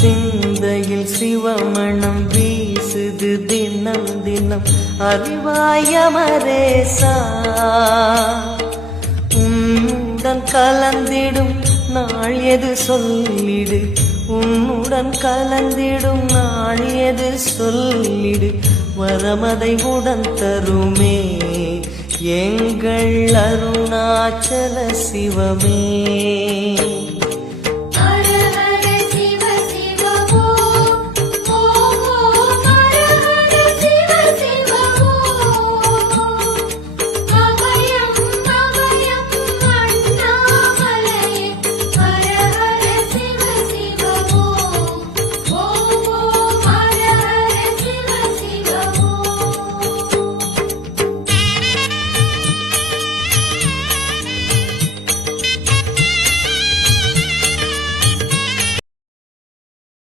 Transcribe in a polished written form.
சிந்தையில் சிவமணம் வீசுது தினம் தினம் அறிவாயமரேசா உன்னுடன் கலந்திடும் நாள் எது சொல்லிடு உன்னுடன் கலந்திடும் நாள் எது சொல்லிடு வரமதை உடன் தருமே எங்கள் அருணாச்சல சிவமே.